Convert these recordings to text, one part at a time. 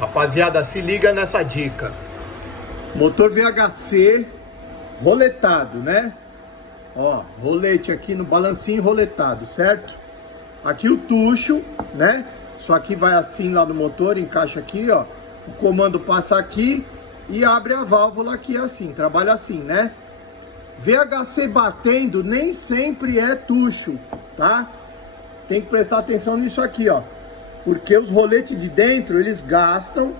Rapaziada, se liga nessa dica. Motor VHC roletado, né? Ó, rolete aqui no balancinho roletado, certo? Aqui o tucho, né? Isso aqui vai assim lá no motor, encaixa aqui, ó. O comando passa aqui e abre a válvula aqui assim, trabalha assim, né? VHC batendo nem sempre é tucho, tá? Tem que prestar atenção nisso aqui, ó. Porque os roletes de dentro, eles gastam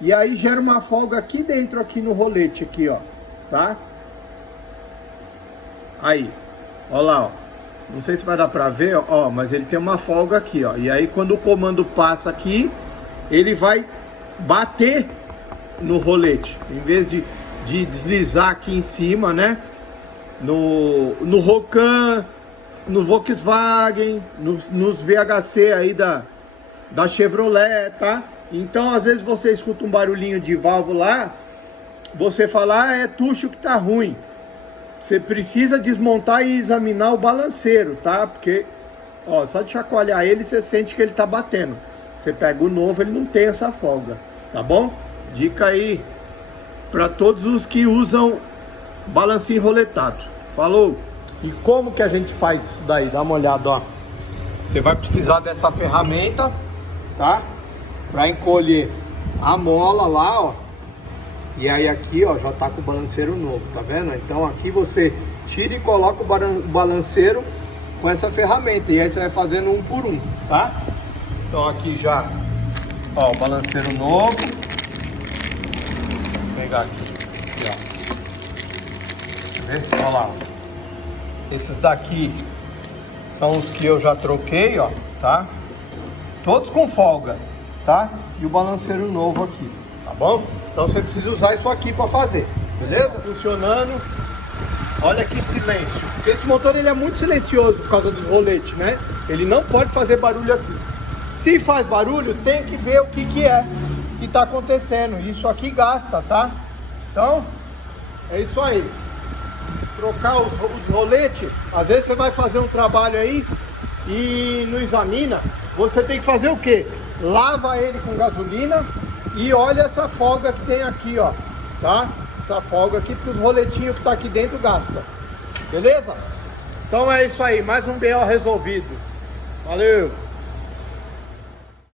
e aí gera uma folga aqui dentro, aqui no rolete, aqui, ó, tá? Aí, ó lá, ó. Não sei se vai dar pra ver, ó, mas ele tem uma folga aqui, ó. E aí quando o comando passa aqui, ele vai bater no rolete. Em vez de deslizar aqui em cima, né? No Rocan, no Volkswagen, nos VHC aí da Chevrolet, tá? Então às vezes você escuta um barulhinho de válvula lá, você fala, ah, é tucho que tá ruim. Você precisa desmontar e examinar o balanceiro, tá? Porque, ó, só de chacoalhar ele, você sente que ele tá batendo. Você pega o novo, ele não tem essa folga, tá bom? Dica aí para todos os que usam balancinho roletado. Falou? E como que a gente faz isso daí? Dá uma olhada, ó. Você vai precisar dessa ferramenta, tá? Para encolher a mola lá, ó. E aí aqui, ó, já tá com o balanceiro novo, tá vendo? Então aqui você tira e coloca o balanceiro com essa ferramenta. E aí você vai fazendo um por um, tá? Então aqui já, ó, o balanceiro novo. Vou pegar aqui, ó. Olha lá. Esses daqui são os que eu já troquei, ó, tá? Todos com folga, tá? E o balanceiro novo aqui, tá bom? Então você precisa usar isso aqui para fazer, beleza? Funcionando. Olha que silêncio. Porque esse motor ele é muito silencioso por causa dos roletes, né? Ele não pode fazer barulho aqui. Se faz barulho, tem que ver o que é que tá acontecendo. Isso aqui gasta, tá? Então, é isso aí. Trocar os roletes, às vezes você vai fazer um trabalho aí e não examina, você tem que fazer o quê? Lava ele com gasolina e olha essa folga que tem aqui, ó, tá? Essa folga aqui, porque os roletinhos que tá aqui dentro gastam, beleza? Então é isso aí, mais um BO resolvido. Valeu!